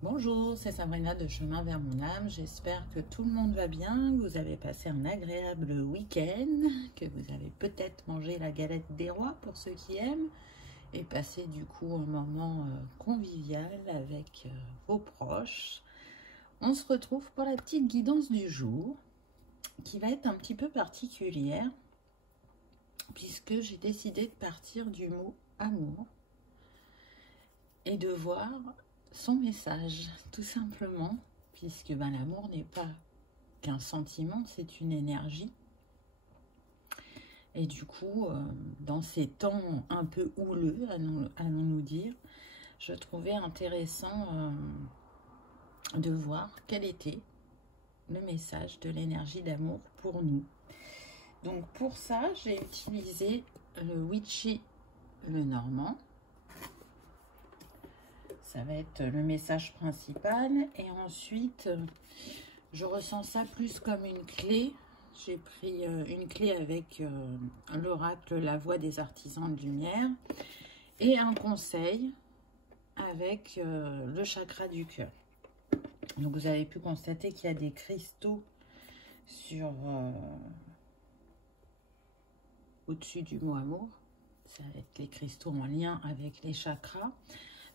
Bonjour, c'est Sabrina de Chemin vers mon âme. J'espère que tout le monde va bien, que vous avez passé un agréable week-end, que vous avez peut-être mangé la galette des rois pour ceux qui aiment, et passé du coup un moment convivial avec vos proches. On se retrouve pour la petite guidance du jour, qui va être un petit peu particulière, puisque j'ai décidé de partir du mot amour et de voir son message, tout simplement, puisque l'amour n'est pas qu'un sentiment, c'est une énergie. Et du coup, dans ces temps un peu houleux, allons-nous dire, je trouvais intéressant de voir quel était le message de l'énergie d'amour pour nous. Donc pour ça, j'ai utilisé le Witchy le Normand. Ça va être le message principal. Et ensuite, je ressens ça plus comme une clé. J'ai pris une clé avec l'oracle La Voix des Artisans de Lumière et un conseil avec le chakra du cœur. Donc vous avez pu constater qu'il y a des cristaux sur au-dessus du mot amour. Ça va être les cristaux en lien avec les chakras.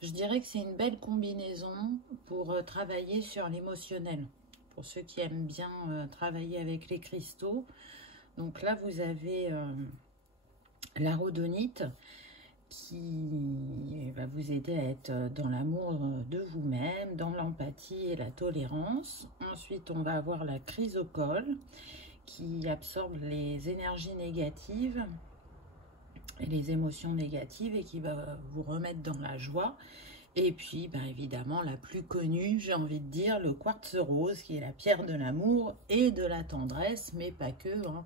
Je dirais que c'est une belle combinaison pour travailler sur l'émotionnel. Pour ceux qui aiment bien travailler avec les cristaux. Donc là, vous avez la rhodonite qui va vous aider à être dans l'amour de vous-même, dans l'empathie et la tolérance. Ensuite, on va avoir la chrysocole qui absorbe les énergies négatives et les émotions négatives et qui va vous remettre dans la joie. Et puis, évidemment, la plus connue, j'ai envie de dire, le quartz rose, qui est la pierre de l'amour et de la tendresse, mais pas que. Hein.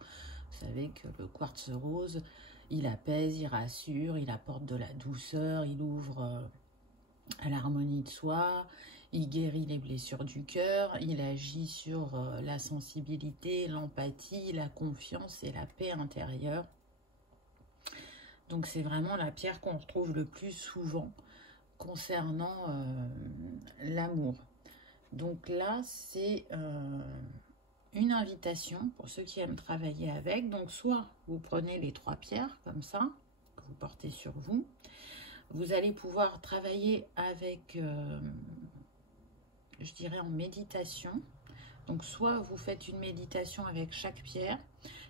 Vous savez que le quartz rose, il apaise, il rassure, il apporte de la douceur, il ouvre à l'harmonie de soi, il guérit les blessures du cœur, il agit sur la sensibilité, l'empathie, la confiance et la paix intérieure. Donc, c'est vraiment la pierre qu'on retrouve le plus souvent concernant l'amour. Donc là, c'est une invitation pour ceux qui aiment travailler avec. Donc soit vous prenez les 3 pierres comme ça, que vous portez sur vous. Vous allez pouvoir travailler avec, je dirais en méditation. Donc soit vous faites une méditation avec chaque pierre.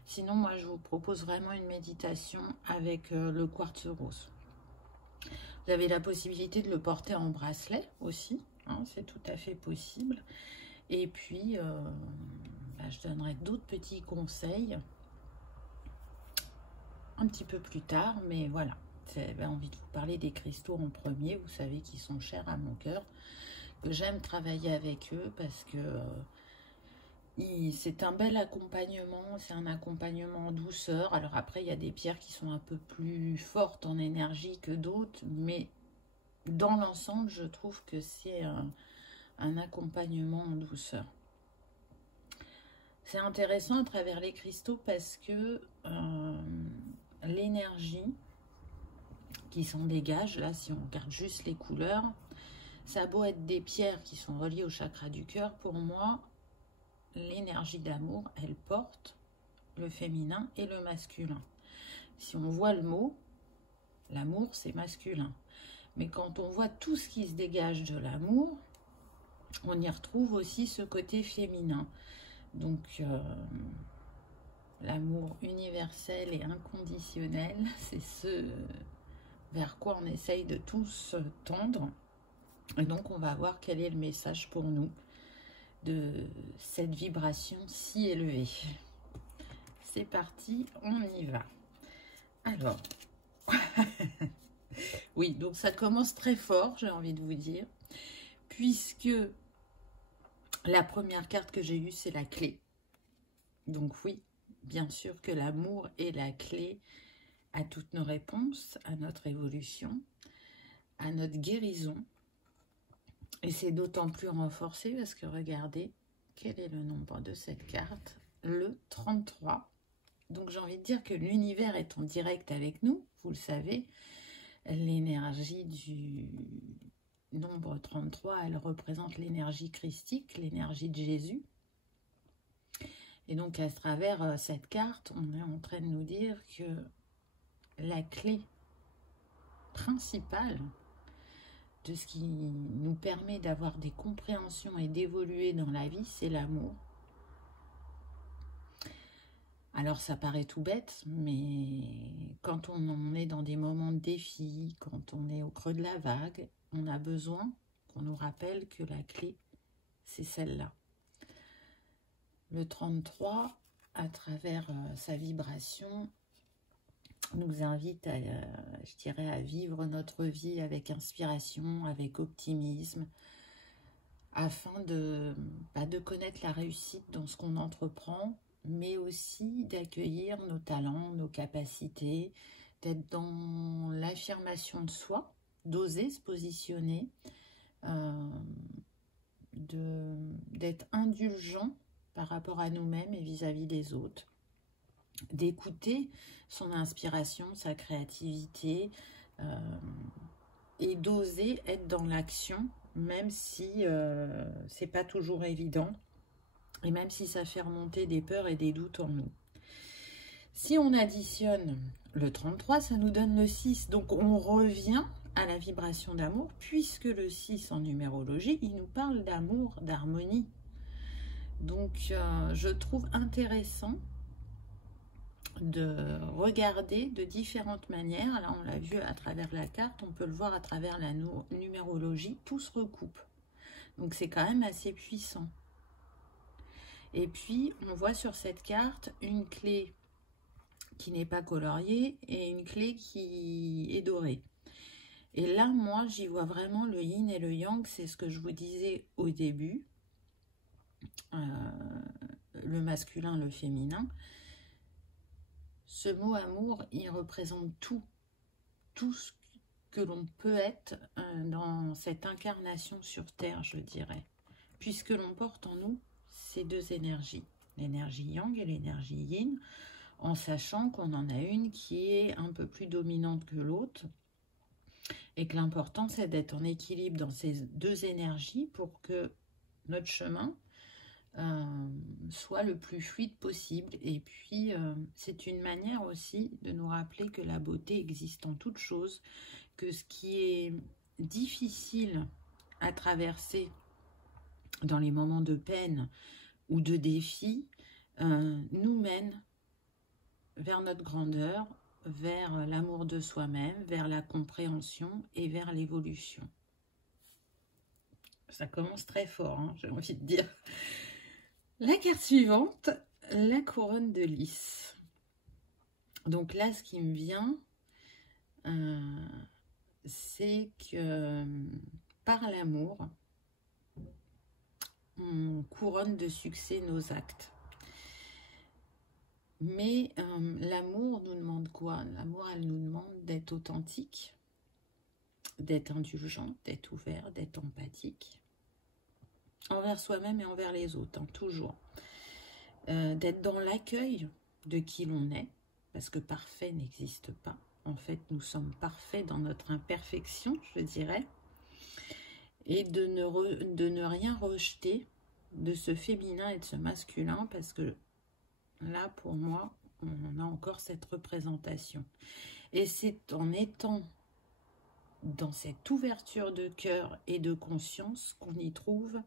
Sinon, moi, je vous propose vraiment une méditation avec le quartz rose. Vous avez la possibilité de le porter en bracelet aussi, hein, c'est tout à fait possible. Et puis, je donnerai d'autres petits conseils un petit peu plus tard, mais voilà. J'avais envie de vous parler des cristaux en premier, vous savez qu'ils sont chers à mon cœur, que j'aime travailler avec eux parce que c'est un bel accompagnement, c'est un accompagnement en douceur. Alors après, il y a des pierres qui sont un peu plus fortes en énergie que d'autres, mais dans l'ensemble, je trouve que c'est un accompagnement en douceur. C'est intéressant à travers les cristaux parce que l'énergie qui s'en dégage, là, si on regarde juste les couleurs, ça a beau être des pierres qui sont reliées au chakra du cœur, pour moi, l'énergie d'amour, elle porte le féminin et le masculin. Si on voit le mot, l'amour, c'est masculin. Mais quand on voit tout ce qui se dégage de l'amour, on y retrouve aussi ce côté féminin. Donc, l'amour universel et inconditionnel, c'est ce vers quoi on essaye de tous tendre. Et donc, on va voir quel est le message pour nous de cette vibration si élevée. C'est parti, on y va. Alors, oui, donc ça commence très fort, j'ai envie de vous dire, puisque la première carte que j'ai eue, c'est la clé. Donc oui, bien sûr que l'amour est la clé à toutes nos réponses, à notre évolution, à notre guérison. Et c'est d'autant plus renforcé parce que regardez, quel est le nombre de cette carte? Le 33. Donc j'ai envie de dire que l'univers est en direct avec nous, vous le savez. L'énergie nombre 33, elle représente l'énergie christique, l'énergie de Jésus. Et donc, à travers cette carte, on est en train de nous dire que la clé principale de ce qui nous permet d'avoir des compréhensions et d'évoluer dans la vie, c'est l'amour. Alors, ça paraît tout bête, mais quand on en est dans des moments de défi, quand on est au creux de la vague, on a besoin qu'on nous rappelle que la clé, c'est celle-là. Le 33, à travers sa vibration, nous invite à, je dirais, à vivre notre vie avec inspiration, avec optimisme, afin de connaître la réussite dans ce qu'on entreprend, mais aussi d'accueillir nos talents, nos capacités, d'être dans l'affirmation de soi, d'oser se positionner, d'être indulgent par rapport à nous-mêmes et vis-à-vis des autres, d'écouter son inspiration, sa créativité, et d'oser être dans l'action, même si c'est pas toujours évident, et même si ça fait remonter des peurs et des doutes en nous. Si on additionne le 33, ça nous donne le 6, donc on revient à la vibration d'amour, puisque le 6 en numérologie, il nous parle d'amour, d'harmonie. Donc, je trouve intéressant de regarder de différentes manières. Là, on l'a vu à travers la carte, on peut le voir à travers la numérologie, tout se recoupe. Donc, c'est quand même assez puissant. Et puis, on voit sur cette carte une clé qui n'est pas coloriée et une clé qui est dorée. Et là, moi, j'y vois vraiment le yin et le yang, c'est ce que je vous disais au début. Le masculin, le féminin. Ce mot amour, il représente tout ce que l'on peut être dans cette incarnation sur Terre, je dirais. Puisque l'on porte en nous ces deux énergies, l'énergie yang et l'énergie yin, en sachant qu'on en a une qui est un peu plus dominante que l'autre, et que l'important, c'est d'être en équilibre dans ces deux énergies pour que notre chemin soit le plus fluide possible. Et puis, c'est une manière aussi de nous rappeler que la beauté existe en toute chose, que ce qui est difficile à traverser dans les moments de peine ou de défi nous mène vers notre grandeur, vers l'amour de soi-même, vers la compréhension et vers l'évolution. Ça commence très fort, hein, j'ai envie de dire. La carte suivante, la couronne de lys. Donc là, ce qui me vient, c'est que par l'amour, on couronne de succès nos actes. Mais l'amour nous demande quoi? L'amour, elle nous demande d'être authentique, d'être indulgent, d'être ouvert, d'être empathique. Envers soi-même et envers les autres, hein, toujours. D'être dans l'accueil de qui l'on est, parce que parfait n'existe pas. En fait, nous sommes parfaits dans notre imperfection, je dirais. Et de ne rien rejeter de ce féminin et de ce masculin, parce que là, pour moi, on a encore cette représentation. Et c'est en étant dans cette ouverture de cœur et de conscience qu'on y trouve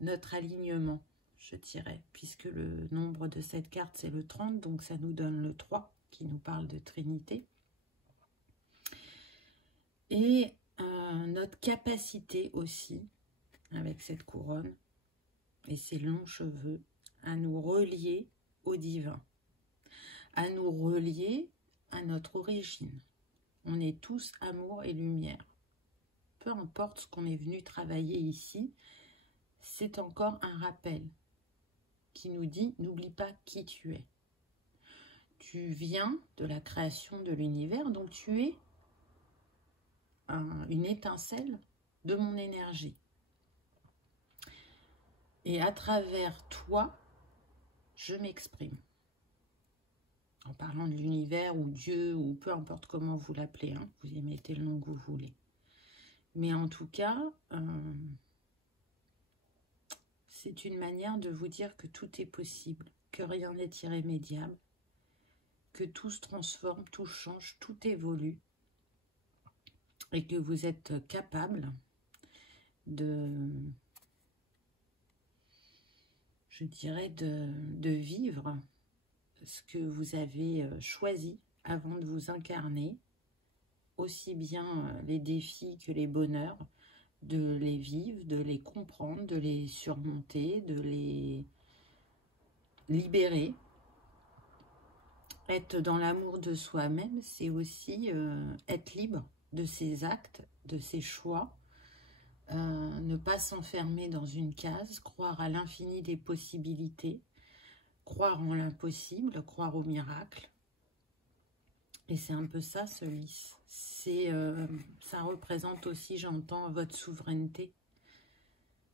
notre alignement, je dirais, puisque le nombre de cette carte, c'est le 30, donc ça nous donne le 3, qui nous parle de Trinité. Et notre capacité aussi, avec cette couronne et ces longs cheveux, à nous relier au divin, à nous relier à notre origine. On est tous amour et lumière. Peu importe ce qu'on est venu travailler ici, c'est encore un rappel qui nous dit, n'oublie pas qui tu es. Tu viens de la création de l'univers, donc tu es une étincelle de mon énergie. Et à travers toi, je m'exprime. En parlant de l'univers ou Dieu, ou peu importe comment vous l'appelez, hein, vous y mettez le nom que vous voulez. Mais en tout cas, c'est une manière de vous dire que tout est possible, que rien n'est irrémédiable, que tout se transforme, tout change, tout évolue, et que vous êtes capable de, je dirais, de vivre ce que vous avez choisi avant de vous incarner, aussi bien les défis que les bonheurs, de les vivre, de les comprendre, de les surmonter, de les libérer. Être dans l'amour de soi-même, c'est aussi être libre de ses actes, de ses choix, ne pas s'enfermer dans une case, croire à l'infini des possibilités, croire en l'impossible, croire au miracle. Et c'est un peu ça, ce lys. Ça représente aussi, j'entends, votre souveraineté.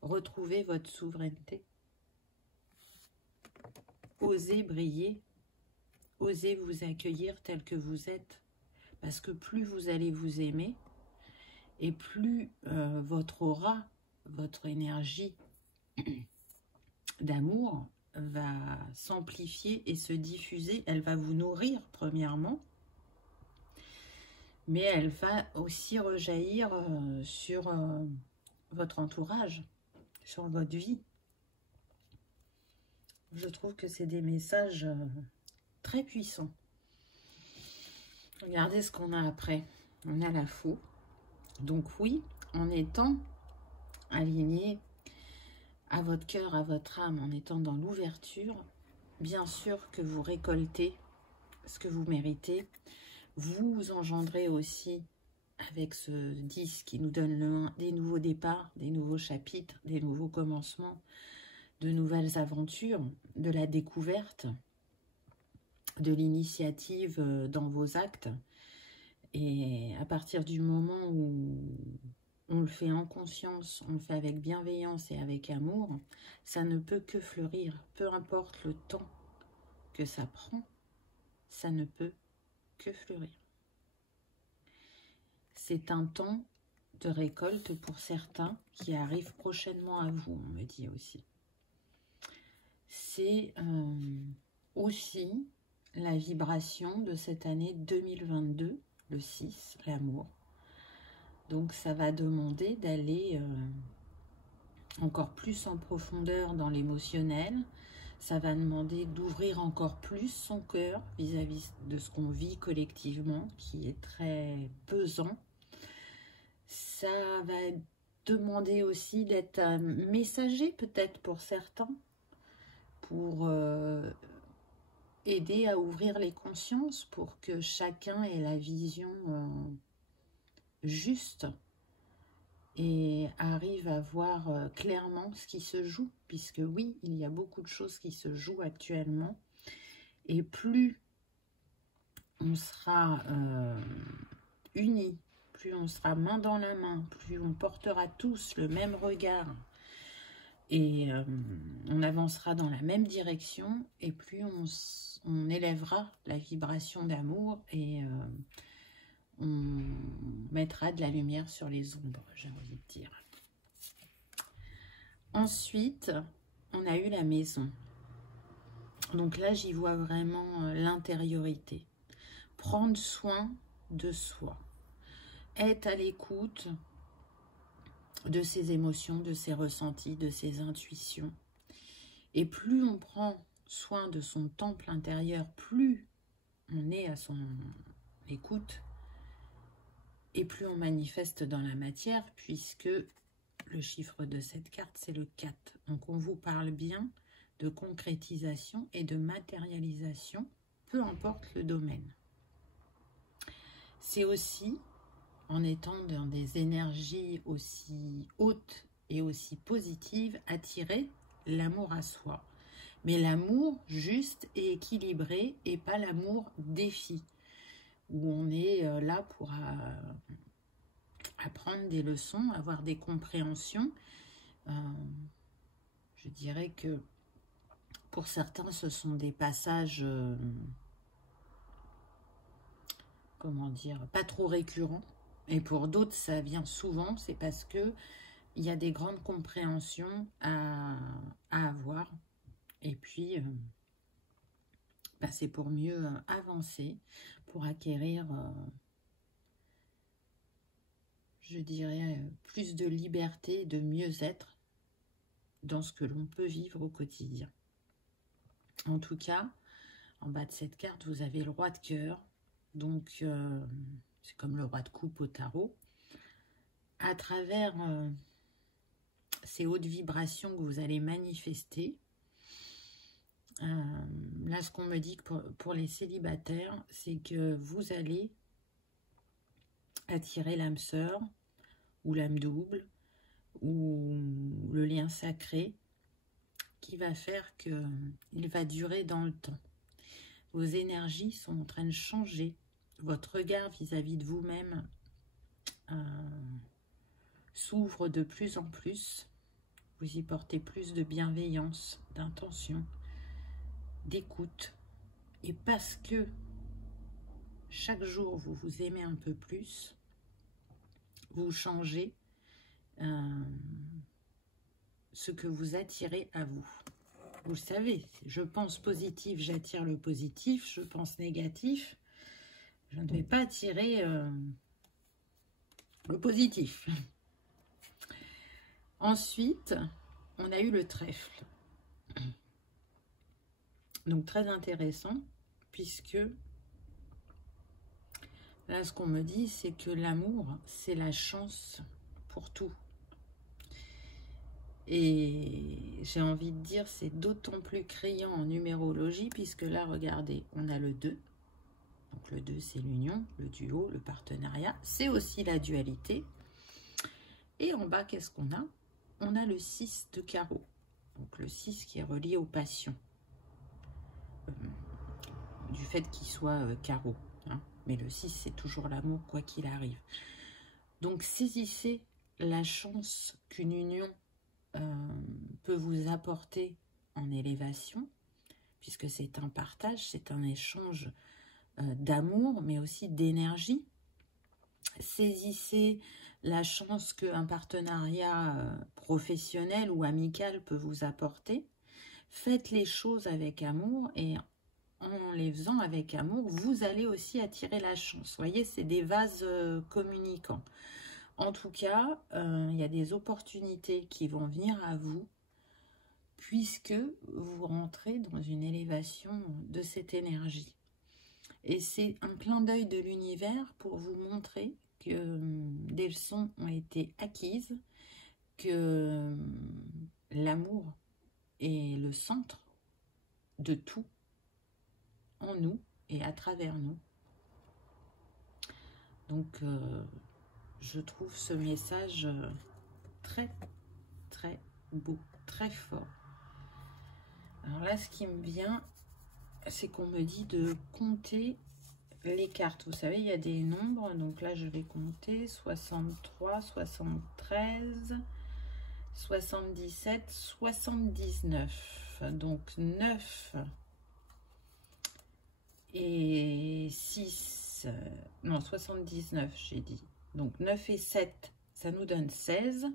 Retrouvez votre souveraineté. Osez briller. Osez vous accueillir tel que vous êtes. Parce que plus vous allez vous aimer, et plus votre aura, votre énergie d'amour va s'amplifier et se diffuser. Elle va vous nourrir, premièrement. Mais elle va aussi rejaillir sur votre entourage, sur votre vie. Je trouve que c'est des messages très puissants. Regardez ce qu'on a après. On a la faux. Donc oui, en étant aligné à votre cœur, à votre âme, en étant dans l'ouverture, bien sûr que vous récoltez ce que vous méritez. Vous engendrez aussi, avec ce 10 qui nous donne le 1, des nouveaux départs, des nouveaux chapitres, des nouveaux commencements, de nouvelles aventures, de la découverte, de l'initiative dans vos actes. Et à partir du moment où on le fait en conscience, on le fait avec bienveillance et avec amour, ça ne peut que fleurir. Peu importe le temps que ça prend, ça ne peut que fleurir. C'est un temps de récolte pour certains qui arrive prochainement à vous, on me dit aussi. C'est aussi la vibration de cette année 2022, le 6, l'amour. Donc ça va demander d'aller encore plus en profondeur dans l'émotionnel. Ça va demander d'ouvrir encore plus son cœur vis-à-vis de ce qu'on vit collectivement, qui est très pesant. Ça va demander aussi d'être un messager peut-être pour certains, pour aider à ouvrir les consciences, pour que chacun ait la vision juste et arrive à voir clairement ce qui se joue, puisque oui, il y a beaucoup de choses qui se jouent actuellement, et plus on sera unis, plus on sera main dans la main, plus on portera tous le même regard, et on avancera dans la même direction, et plus on élèvera la vibration d'amour, et on mettra de la lumière sur les ombres, j'ai envie de dire. Ensuite, on a eu la maison. Donc là, j'y vois vraiment l'intériorité. Prendre soin de soi. Être à l'écoute de ses émotions, de ses ressentis, de ses intuitions. Et plus on prend soin de son temple intérieur, plus on est à son écoute, et plus on manifeste dans la matière, puisque le chiffre de cette carte, c'est le 4. Donc on vous parle bien de concrétisation et de matérialisation, peu importe le domaine. C'est aussi, en étant dans des énergies aussi hautes et aussi positives, attirer l'amour à soi. Mais l'amour juste et équilibré, et pas l'amour défi, où on est là pour apprendre des leçons, avoir des compréhensions. Je dirais que pour certains, ce sont des passages, comment dire, pas trop récurrents, Et pour d'autres, ça vient souvent, c'est parce que il y a des grandes compréhensions à avoir. Et puis, bah, c'est pour mieux avancer, pour acquérir, je dirais, plus de liberté, de mieux-être dans ce que l'on peut vivre au quotidien. En tout cas, en bas de cette carte, vous avez le roi de cœur. Donc, c'est comme le roi de coupe au tarot. À travers ces hautes vibrations que vous allez manifester, là, ce qu'on me dit que pour les célibataires, c'est que vous allez attirer l'âme sœur ou l'âme double ou le lien sacré qui va faire qu'il va durer dans le temps. Vos énergies sont en train de changer. Votre regard vis-à-vis de vous-même s'ouvre de plus en plus. Vous y portez plus de bienveillance, d'intention, d'écoute. Et parce que chaque jour, vous vous aimez un peu plus, vous changez ce que vous attirez à vous. Vous le savez, je pense positif, j'attire le positif, je pense négatif, je ne vais pas attirer le positif. Ensuite, on a eu le trèfle. Donc très intéressant, puisque là, ce qu'on me dit, c'est que l'amour, c'est la chance pour tout. Et j'ai envie de dire, c'est d'autant plus criant en numérologie, puisque là, regardez, on a le 2. Donc le 2, c'est l'union, le duo, le partenariat. C'est aussi la dualité. Et en bas, qu'est-ce qu'on a? On a le 6 de carreau. Donc le 6 qui est relié aux passions. Du fait qu'il soit carreau. Hein. Mais le 6, c'est toujours l'amour, quoi qu'il arrive. Donc saisissez la chance qu'une union peut vous apporter en élévation, puisque c'est un partage, c'est un échange d'amour, mais aussi d'énergie. Saisissez la chance qu'un partenariat professionnel ou amical peut vous apporter. Faites les choses avec amour et en les faisant avec amour, vous allez aussi attirer la chance. Vous voyez, c'est des vases communicants. En tout cas, il y a des opportunités qui vont venir à vous puisque vous rentrez dans une élévation de cette énergie. Et c'est un clin d'œil de l'univers pour vous montrer que des leçons ont été acquises, que l'amour est le centre de tout en nous et à travers nous. Donc, je trouve ce message très, très beau, très fort. Alors là, ce qui me vient, c'est qu'on me dit de compter les cartes. Vous savez, il y a des nombres. Donc là, je vais compter 63, 73, 77, 79. Donc 9 et 6. Non, 79, j'ai dit. Donc 9 et 7, ça nous donne 16.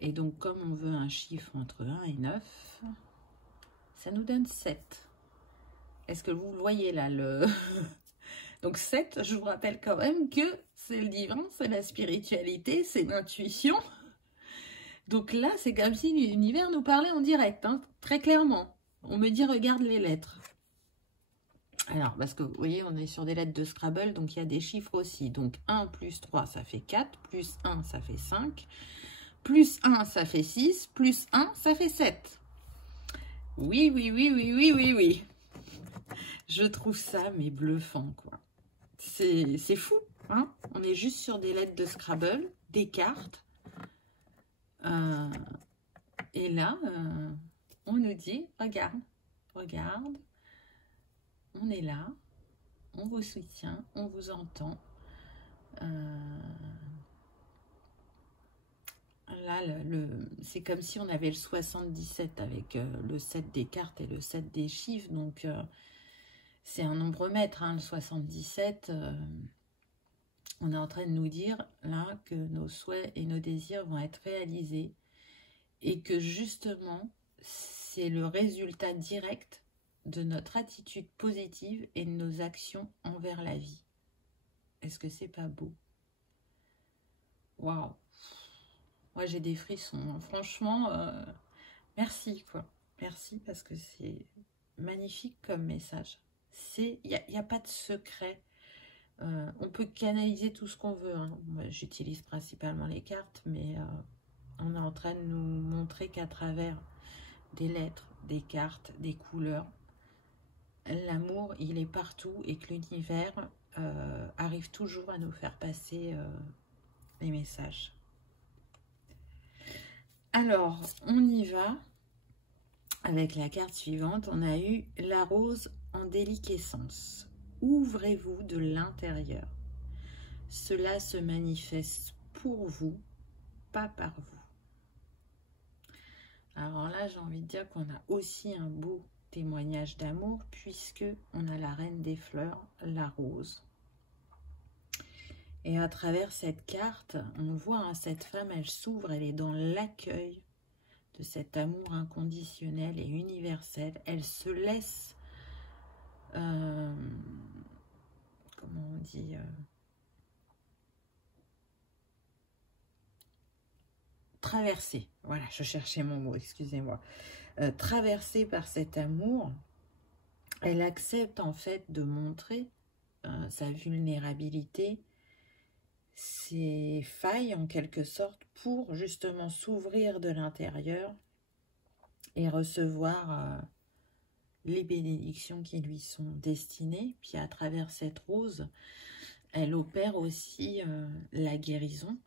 Et donc, comme on veut un chiffre entre 1 et 9, ça nous donne 7. Est-ce que vous le voyez là Donc 7, je vous rappelle quand même que c'est le divin, c'est la spiritualité, c'est l'intuition. Donc là, c'est comme si l'univers nous parlait en direct, hein, très clairement. On me dit, regarde les lettres. Alors, parce que vous voyez, on est sur des lettres de Scrabble, donc il y a des chiffres aussi. Donc 1 plus 3, ça fait 4, plus 1, ça fait 5, plus 1, ça fait 6, plus 1, ça fait 7. Oui, oui, oui, oui, oui, oui, oui. Je trouve ça, mais bluffant, quoi. C'est fou, hein. On est juste sur des lettres de Scrabble, des cartes. Et là, on nous dit, regarde, regarde, on est là, on vous soutient, on vous entend. Là, c'est comme si on avait le 77 avec le 7 des cartes et le 7 des chiffres. Donc, c'est un nombre maître, hein, le 77. On est en train de nous dire là que nos souhaits et nos désirs vont être réalisés et que justement, c'est le résultat direct de notre attitude positive et de nos actions envers la vie. Est-ce que c'est pas beau? Waouh! Moi, j'ai des frissons. Franchement, merci, quoi. Merci parce que c'est magnifique comme message. Il n'y a pas de secret. On peut canaliser tout ce qu'on veut. Hein. J'utilise principalement les cartes, mais on est en train de nous montrer qu'à travers des lettres, des cartes, des couleurs, l'amour, il est partout et que l'univers arrive toujours à nous faire passer les messages. Alors, on y va avec la carte suivante. On a eu la rose en déliquescence. Ouvrez-vous de l'intérieur. Cela se manifeste pour vous, pas par vous. Alors là, j'ai envie de dire qu'on a aussi un beau témoignage d'amour puisque on a la reine des fleurs, la rose. Et à travers cette carte, on voit hein, cette femme, elle s'ouvre, elle est dans l'accueil de cet amour inconditionnel et universel. Elle se laisse, comment on dit, traverser. Voilà, je cherchais mon mot, excusez-moi. Traversée par cet amour, elle accepte en fait de montrer sa vulnérabilité, ses failles en quelque sorte pour justement s'ouvrir de l'intérieur et recevoir les bénédictions qui lui sont destinées. Puis à travers cette rose, elle opère aussi la guérison.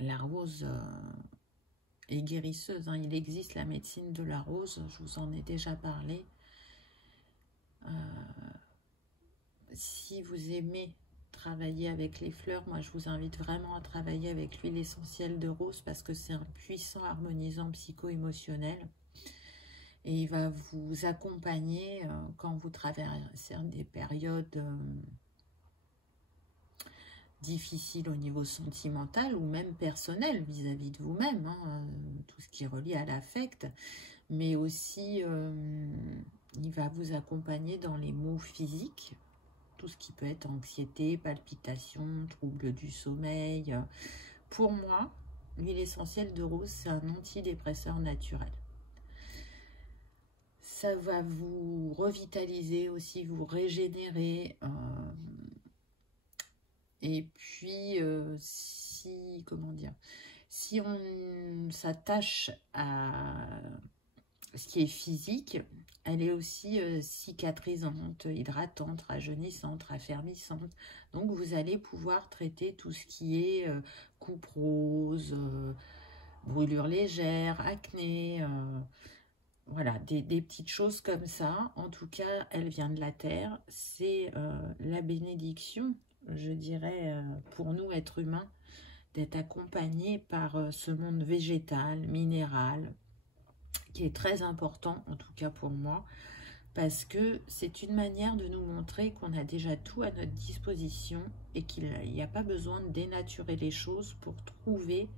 La rose est guérisseuse, hein. Il existe la médecine de la rose, je vous en ai déjà parlé. Si vous aimez travailler avec les fleurs, moi je vous invite vraiment à travailler avec l'huile essentielle de rose parce que c'est un puissant harmonisant psycho-émotionnel et il va vous accompagner quand vous traversez des périodes difficiles au niveau sentimental ou même personnel vis-à-vis de vous-même, hein, tout ce qui est relié à l'affect, mais aussi il va vous accompagner dans les maux physiques, tout ce qui peut être anxiété, palpitations, troubles du sommeil. Pour moi, l'huile essentielle de rose, c'est un antidépresseur naturel. Ça va vous revitaliser aussi, vous régénérer. Et puis, si on s'attache à ce qui est physique, elle est aussi cicatrisante, hydratante, rajeunissante, raffermissante. Donc, vous allez pouvoir traiter tout ce qui est coupe rose, brûlure légère, acné, voilà, des petites choses comme ça. En tout cas, elle vient de la terre. C'est la bénédiction, je dirais, pour nous, êtres humains, d'être accompagnés par ce monde végétal, minéral, qui est très important, en tout cas pour moi, parce que c'est une manière de nous montrer qu'on a déjà tout à notre disposition et qu'il n'y a pas besoin de dénaturer les choses pour trouver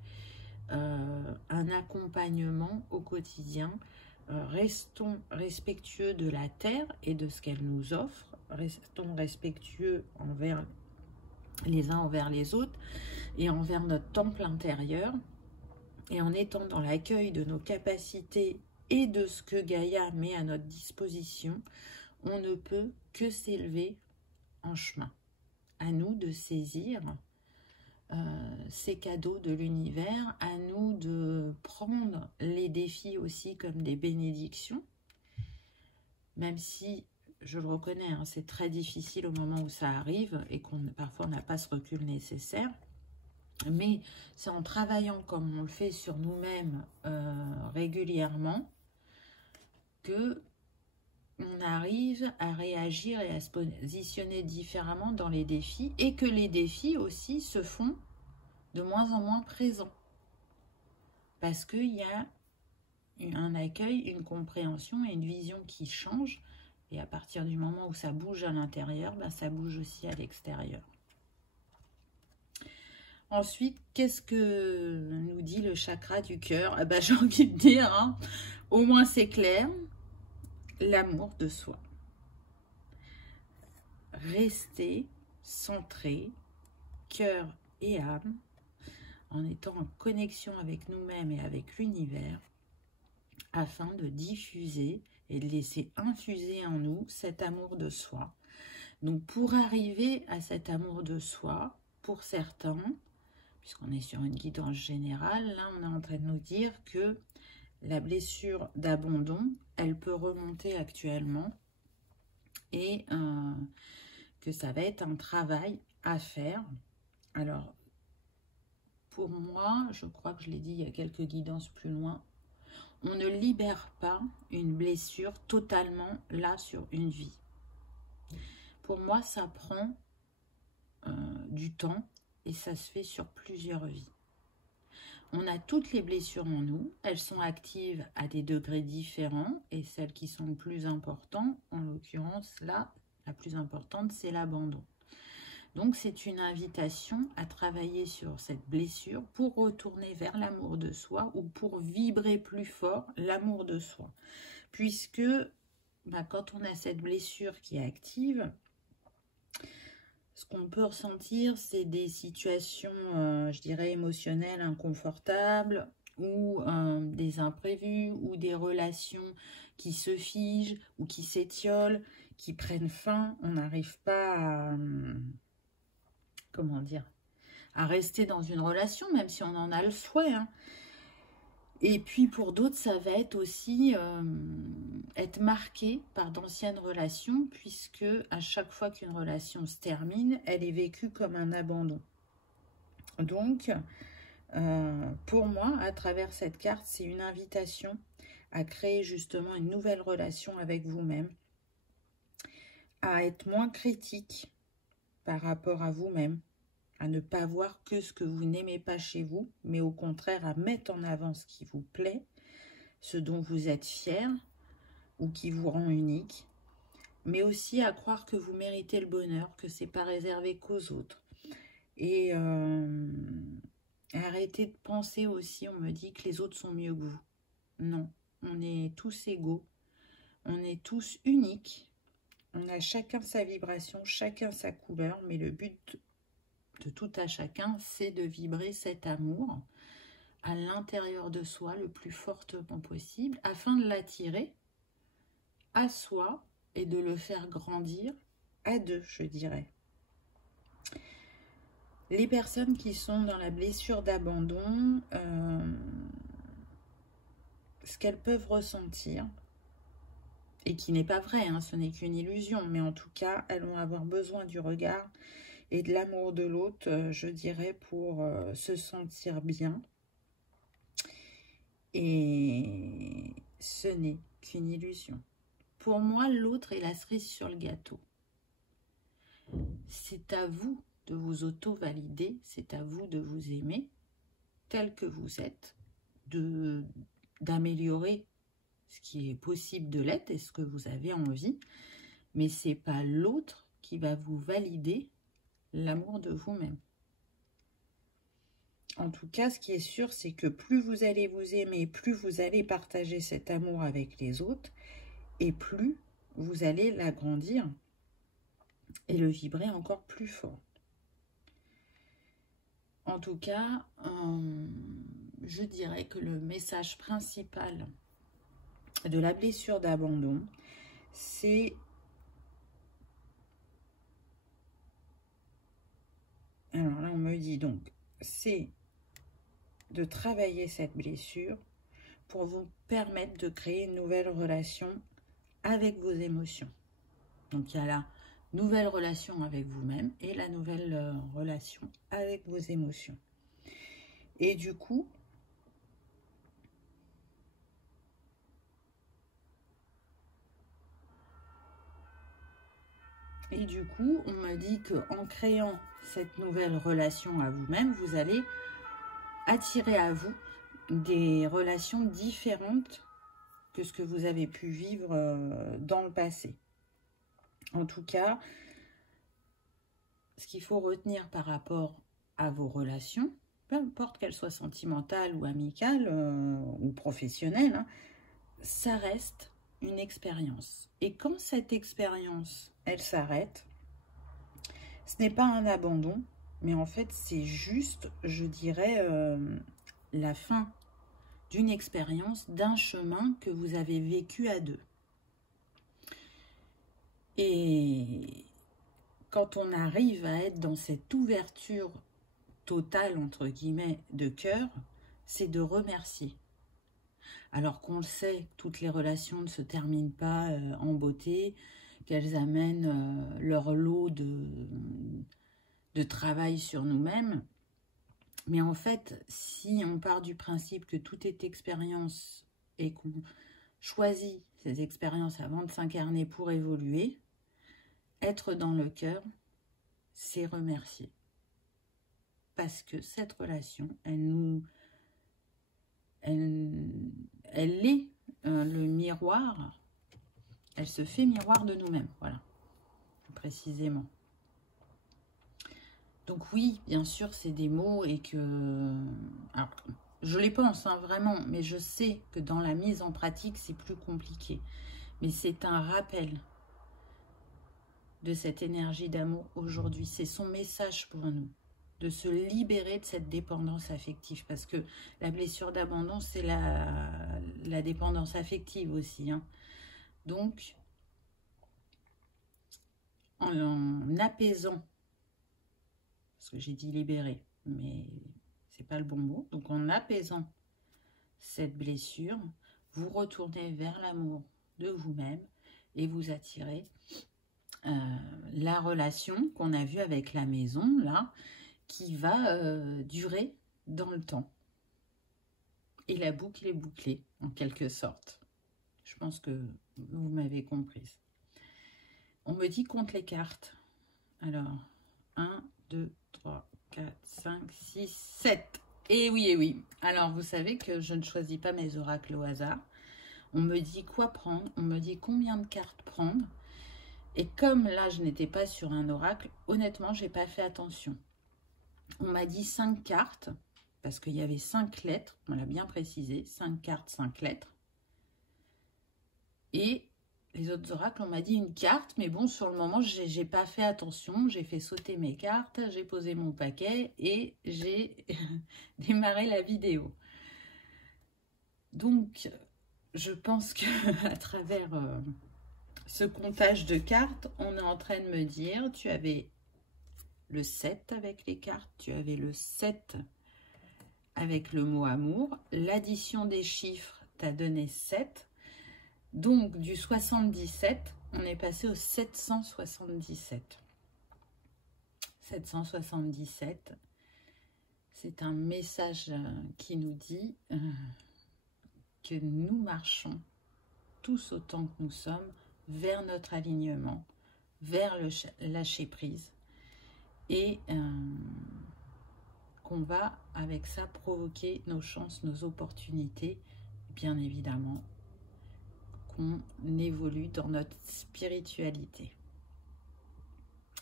un accompagnement au quotidien. Restons respectueux de la terre et de ce qu'elle nous offre, restons respectueux envers les uns envers les autres et envers notre temple intérieur. Et en étant dans l'accueil de nos capacités et de ce que Gaïa met à notre disposition, on ne peut que s'élever en chemin. À nous de saisir ces cadeaux de l'univers, à nous de prendre les défis aussi comme des bénédictions, même si, je le reconnais, hein, c'est très difficile au moment où ça arrive et parfois on n'a pas ce recul nécessaire. Mais c'est en travaillant comme on le fait sur nous-mêmes régulièrement que on arrive à réagir et à se positionner différemment dans les défis et que les défis aussi se font de moins en moins présents. Parce qu'il y a un accueil, une compréhension et une vision qui changent. Et à partir du moment où ça bouge à l'intérieur, ben ça bouge aussi à l'extérieur. Ensuite, qu'est-ce que nous dit le chakra du cœur? Eh ben, j'ai envie de dire, hein, au moins c'est clair, l'amour de soi. Rester centré, cœur et âme, en étant en connexion avec nous-mêmes et avec l'univers, afin de diffuser et de laisser infuser en nous cet amour de soi. Donc pour arriver à cet amour de soi, pour certains, puisqu'on est sur une guidance générale, là on est en train de nous dire que la blessure d'abandon, elle peut remonter actuellement et que ça va être un travail à faire. Alors, pour moi, je crois que je l'ai dit il y a quelques guidances plus loin, on ne libère pas une blessure totalement là sur une vie. Pour moi, ça prend du temps et ça se fait sur plusieurs vies. On a toutes les blessures en nous, elles sont actives à des degrés différents et celles qui sont le plus importantes, en l'occurrence là, la plus importante, c'est l'abandon. Donc c'est une invitation à travailler sur cette blessure pour retourner vers l'amour de soi ou pour vibrer plus fort l'amour de soi. Puisque quand on a cette blessure qui est active, ce qu'on peut ressentir, c'est des situations, je dirais, émotionnelles inconfortables ou des imprévus ou des relations qui se figent ou qui s'étiolent, qui prennent fin. On n'arrive pas à, comment dire, à rester dans une relation, même si on en a le souhait, hein. Et puis pour d'autres, ça va être aussi être marqué par d'anciennes relations, puisque à chaque fois qu'une relation se termine, elle est vécue comme un abandon. Donc, pour moi, à travers cette carte, c'est une invitation à créer justement une nouvelle relation avec vous-même, à être moins critique par rapport à vous-même, à ne pas voir que ce que vous n'aimez pas chez vous, mais au contraire à mettre en avant ce qui vous plaît, ce dont vous êtes fier ou qui vous rend unique, mais aussi à croire que vous méritez le bonheur, que c'est pas réservé qu'aux autres. Et arrêtez de penser aussi, on me dit que les autres sont mieux que vous. Non, on est tous égaux, on est tous uniques, on a chacun sa vibration, chacun sa couleur, mais le but de tout à chacun, c'est de vibrer cet amour à l'intérieur de soi le plus fortement possible, afin de l'attirer à soi et de le faire grandir à deux, je dirais. Les personnes qui sont dans la blessure d'abandon, ce qu'elles peuvent ressentir, et qui n'est pas vrai, hein, ce n'est qu'une illusion, mais en tout cas, elles vont avoir besoin du regard et de l'amour de l'autre, je dirais, pour se sentir bien. Et ce n'est qu'une illusion. Pour moi, l'autre est la cerise sur le gâteau. C'est à vous de vous auto-valider, c'est à vous de vous aimer tel que vous êtes, d'améliorer ce qui est possible de l'être et ce que vous avez envie, mais ce n'est pas l'autre qui va vous valider l'amour de vous-même. En tout cas, ce qui est sûr, c'est que plus vous allez vous aimer, plus vous allez partager cet amour avec les autres, et plus vous allez l'agrandir et le vibrer encore plus fort. En tout cas, je dirais que le message principal de la blessure d'abandon, c'est alors là on me dit donc, c'est de travailler cette blessure pour vous permettre de créer une nouvelle relation avec vos émotions. Donc il y a la nouvelle relation avec vous-même et la nouvelle relation avec vos émotions. Et du coup, on me dit qu'en créant cette nouvelle relation à vous-même, vous allez attirer à vous des relations différentes que ce que vous avez pu vivre dans le passé. En tout cas, ce qu'il faut retenir par rapport à vos relations, peu importe qu'elles soient sentimentales ou amicales ou professionnelles, hein, ça reste une expérience. Et quand cette expérience, elle s'arrête, ce n'est pas un abandon, mais en fait, c'est juste, je dirais, la fin d'une expérience, d'un chemin que vous avez vécu à deux. Et quand on arrive à être dans cette ouverture totale, entre guillemets, de cœur, c'est de remercier. Alors qu'on le sait, toutes les relations ne se terminent pas en beauté, qu'elles amènent leur lot de travail sur nous-mêmes. Mais en fait, si on part du principe que tout est expérience et qu'on choisit ces expériences avant de s'incarner pour évoluer, être dans le cœur, c'est remercier. Parce que cette relation, elle est le miroir, elle se fait miroir de nous-mêmes, voilà, précisément. Donc oui, bien sûr, c'est des mots et que... Alors, je les pense, hein, vraiment, mais je sais que dans la mise en pratique, c'est plus compliqué. Mais c'est un rappel de cette énergie d'amour aujourd'hui. C'est son message pour nous, de se libérer de cette dépendance affective. Parce que la blessure d'abandon, c'est la dépendance affective aussi. Hein. Donc, en apaisant, parce que j'ai dit libérer, mais c'est pas le bon mot. Donc, en apaisant cette blessure, vous retournez vers l'amour de vous-même et vous attirez la relation qu'on a vue avec la maison, là, qui va durer dans le temps. Et la boucle est bouclée, en quelque sorte. Je pense que vous m'avez comprise. On me dit compte les cartes. Alors, 1, 2, 3, 4, 5, 6, 7. Et oui, et oui. Alors, vous savez que je ne choisis pas mes oracles au hasard. On me dit quoi prendre, on me dit combien de cartes prendre. Et comme là, je n'étais pas sur un oracle, honnêtement, je n'ai pas fait attention. On m'a dit 5 cartes, parce qu'il y avait 5 lettres, on l'a bien précisé, 5 cartes, 5 lettres. Et les autres oracles, on m'a dit une carte, mais bon, sur le moment, je n'ai pas fait attention, j'ai fait sauter mes cartes, j'ai posé mon paquet et j'ai démarré la vidéo. Donc, je pense qu'à travers ce comptage de cartes, on est en train de me dire, tu avais le 7 avec les cartes, tu avais le 7 avec le mot amour, l'addition des chiffres t'a donné 7, donc du 77, on est passé au 777. 777, c'est un message qui nous dit que nous marchons tous autant que nous sommes vers notre alignement, vers le lâcher-prise et qu'on va avec ça provoquer nos chances, nos opportunités, bien évidemment qu'on évolue dans notre spiritualité.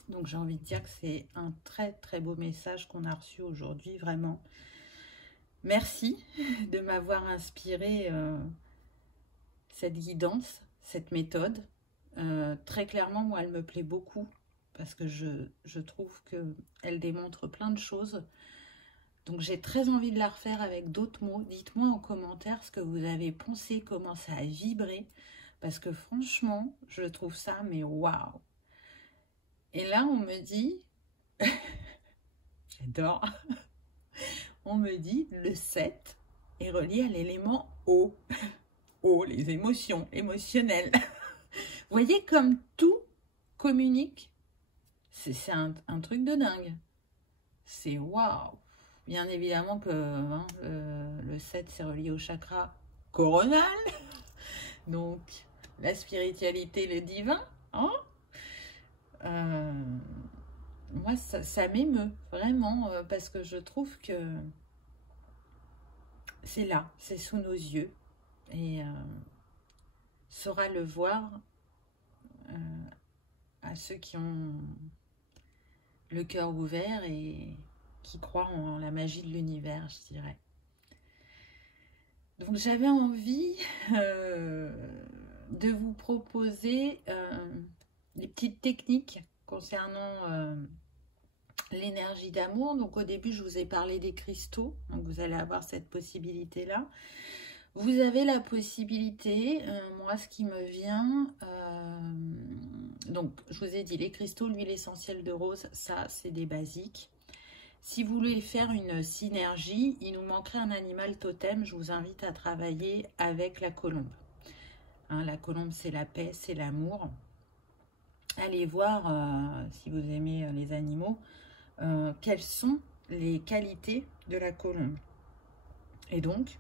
Donc j'ai envie de dire que c'est un très très beau message qu'on a reçu aujourd'hui, vraiment. Merci de m'avoir inspiré cette guidance, cette méthode. Très clairement, moi, elle me plaît beaucoup parce que je trouve qu'elle démontre plein de choses. Donc, j'ai très envie de la refaire avec d'autres mots. Dites-moi en commentaire ce que vous avez pensé, comment ça a vibré. Parce que franchement, je trouve ça, mais waouh! Et là, on me dit, j'adore, on me dit le 7 est relié à l'élément eau. Eau, les émotions, émotionnelles. Vous voyez comme tout communique. C'est un truc de dingue. C'est waouh. Bien évidemment que hein, le 7, c'est relié au chakra coronal. Donc, la spiritualité, le divin. Hein, moi, ça m'émeut, vraiment, parce que je trouve que c'est là, c'est sous nos yeux. Et saura le voir à ceux qui ont le cœur ouvert et qui croient en la magie de l'univers, je dirais. Donc j'avais envie de vous proposer des petites techniques concernant l'énergie d'amour. Donc au début, je vous ai parlé des cristaux. Donc vous allez avoir cette possibilité-là. Vous avez la possibilité, moi ce qui me vient, donc je vous ai dit les cristaux, l'huile essentielle de rose, ça c'est des basiques. Si vous voulez faire une synergie, il nous manquerait un animal totem, je vous invite à travailler avec la colombe. Hein, la colombe c'est la paix, c'est l'amour. Allez voir, si vous aimez les animaux, quelles sont les qualités de la colombe. Et donc,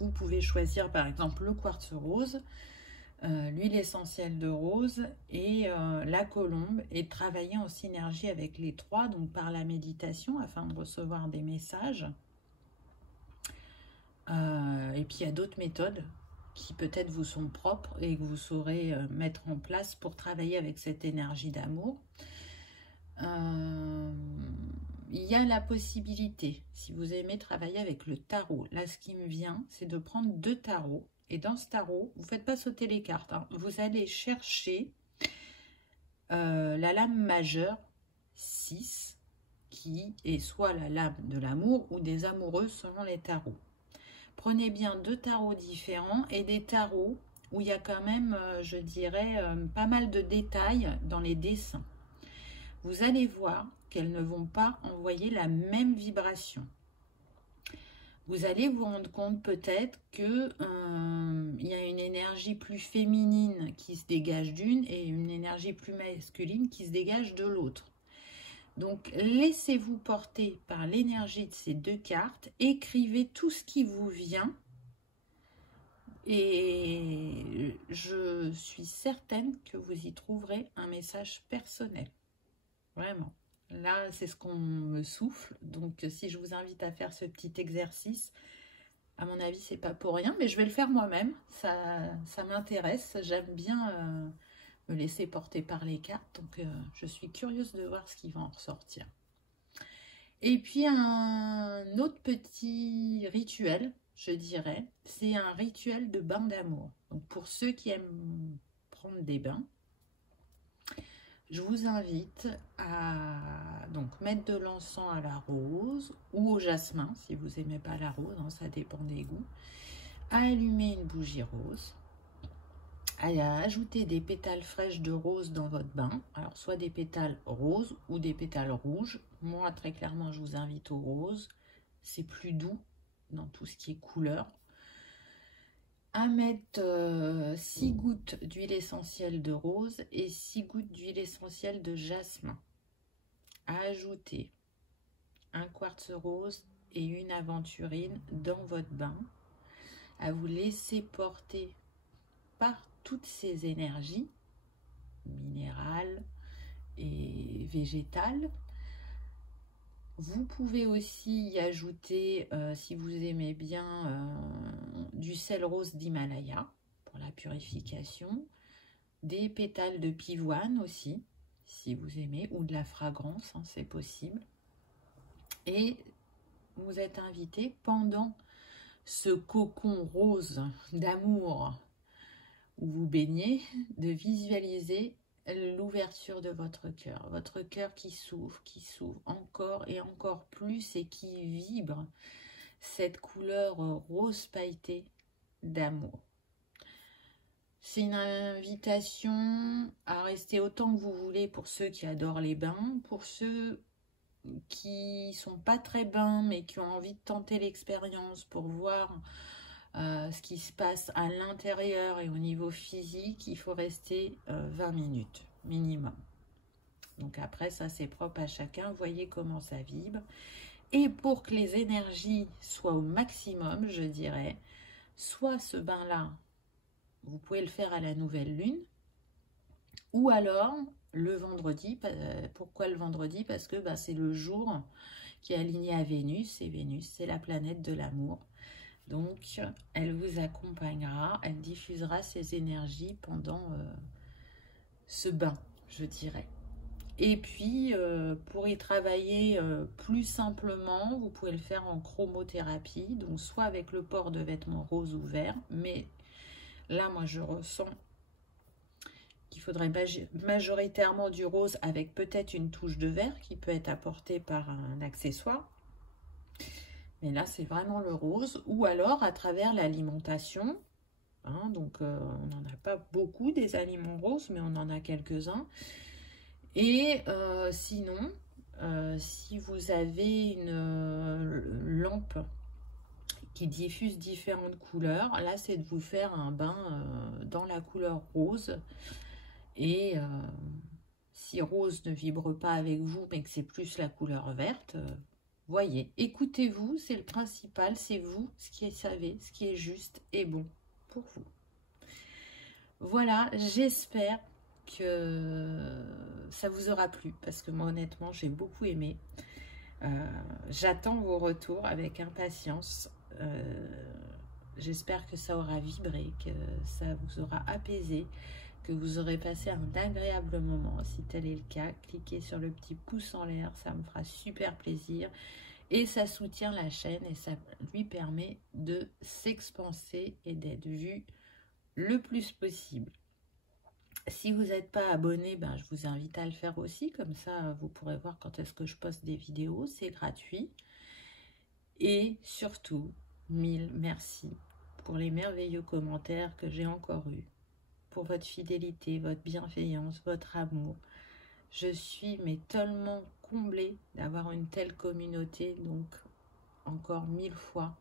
vous pouvez choisir par exemple le quartz rose, l'huile essentielle de rose et la colombe et travailler en synergie avec les trois, donc par la méditation afin de recevoir des messages. Et puis il y a d'autres méthodes qui peut-être vous sont propres et que vous saurez mettre en place pour travailler avec cette énergie d'amour. Il y a la possibilité, si vous aimez travailler avec le tarot, là ce qui me vient, c'est de prendre 2 tarots. Et dans ce tarot, vous ne faites pas sauter les cartes, hein. Vous allez chercher la lame majeure 6, qui est soit la lame de l'amour ou des amoureux selon les tarots. Prenez bien 2 tarots différents et des tarots où il y a quand même, je dirais, pas mal de détails dans les dessins. Vous allez voir qu'elles ne vont pas envoyer la même vibration. Vous allez vous rendre compte peut-être que il y a une énergie plus féminine qui se dégage d'une et une énergie plus masculine qui se dégage de l'autre. Donc, laissez-vous porter par l'énergie de ces 2 cartes. Écrivez tout ce qui vous vient. Et je suis certaine que vous y trouverez un message personnel. Vraiment. Là, c'est ce qu'on me souffle. Donc, si je vous invite à faire ce petit exercice, à mon avis, c'est pas pour rien. Mais je vais le faire moi-même. Ça m'intéresse. J'aime bien me laisser porter par les cartes. Donc, je suis curieuse de voir ce qui va en ressortir. Et puis, un autre petit rituel, je dirais, c'est un rituel de bain d'amour. Donc, pour ceux qui aiment prendre des bains, je vous invite à donc mettre de l'encens à la rose ou au jasmin, si vous n'aimez pas la rose, hein, ça dépend des goûts. À allumer une bougie rose, à ajouter des pétales fraîches de rose dans votre bain. Alors, soit des pétales roses ou des pétales rouges. Moi, très clairement, je vous invite au rose. C'est plus doux dans tout ce qui est couleur. À mettre 6 gouttes d'huile essentielle de rose et 6 gouttes d'huile essentielle de jasmin. À ajouter un quartz rose et une aventurine dans votre bain. À vous laisser porter par toutes ces énergies minérales et végétales. Vous pouvez aussi y ajouter, si vous aimez bien, du sel rose d'Himalaya pour la purification, des pétales de pivoine aussi, si vous aimez, ou de la fragrance, hein, c'est possible. Et vous êtes invité pendant ce cocon rose d'amour où vous baignez, de visualiser l'ouverture de votre cœur qui s'ouvre encore et encore plus et qui vibre cette couleur rose pailleté d'amour. C'est une invitation à rester autant que vous voulez pour ceux qui adorent les bains, pour ceux qui sont pas très bains mais qui ont envie de tenter l'expérience pour voir ce qui se passe à l'intérieur et au niveau physique. Il faut rester 20 minutes minimum. Donc après, ça c'est propre à chacun. Voyez comment ça vibre. Et pour que les énergies soient au maximum, je dirais, soit ce bain-là, vous pouvez le faire à la nouvelle lune, ou alors le vendredi. Pourquoi le vendredi? Parce que c'est le jour qui est aligné à Vénus, et Vénus, c'est la planète de l'amour. Donc, elle vous accompagnera, elle diffusera ses énergies pendant ce bain, je dirais. Et puis, pour y travailler plus simplement, vous pouvez le faire en chromothérapie, donc soit avec le port de vêtements roses ou verts, mais là, moi, je ressens qu'il faudrait majoritairement du rose avec peut-être une touche de vert qui peut être apportée par un accessoire. Mais là, c'est vraiment le rose, ou alors à travers l'alimentation. Hein, donc, on n'en a pas beaucoup des aliments roses, mais on en a quelques-uns. Et sinon, si vous avez une lampe qui diffuse différentes couleurs, là, c'est de vous faire un bain dans la couleur rose. Et si rose ne vibre pas avec vous, mais que c'est plus la couleur verte, voyez, écoutez-vous, c'est le principal, c'est vous ce qui savez, ce qui est juste et bon pour vous. Voilà, j'espère que ça vous aura plu, parce que moi honnêtement j'ai beaucoup aimé. J'attends vos retours avec impatience. J'espère que ça aura vibré, que ça vous aura apaisé, que vous aurez passé un agréable moment. Si tel est le cas, cliquez sur le petit pouce en l'air, ça me fera super plaisir. Et ça soutient la chaîne et ça lui permet de s'expanser et d'être vu le plus possible. Si vous n'êtes pas abonné, ben, je vous invite à le faire aussi. Comme ça, vous pourrez voir quand est-ce que je poste des vidéos. C'est gratuit. Et surtout, mille merci pour les merveilleux commentaires que j'ai encore eus. Pour votre fidélité, votre bienveillance, votre amour. Je suis mais tellement comblée d'avoir une telle communauté. Donc, encore 1000 fois,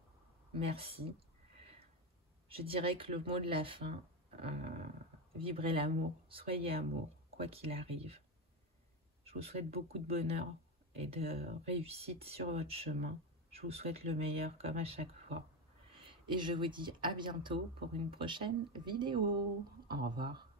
merci. Je dirais que le mot de la fin... vibrez l'amour, soyez amour, quoi qu'il arrive. Je vous souhaite beaucoup de bonheur et de réussite sur votre chemin. Je vous souhaite le meilleur comme à chaque fois. Et je vous dis à bientôt pour une prochaine vidéo. Au revoir.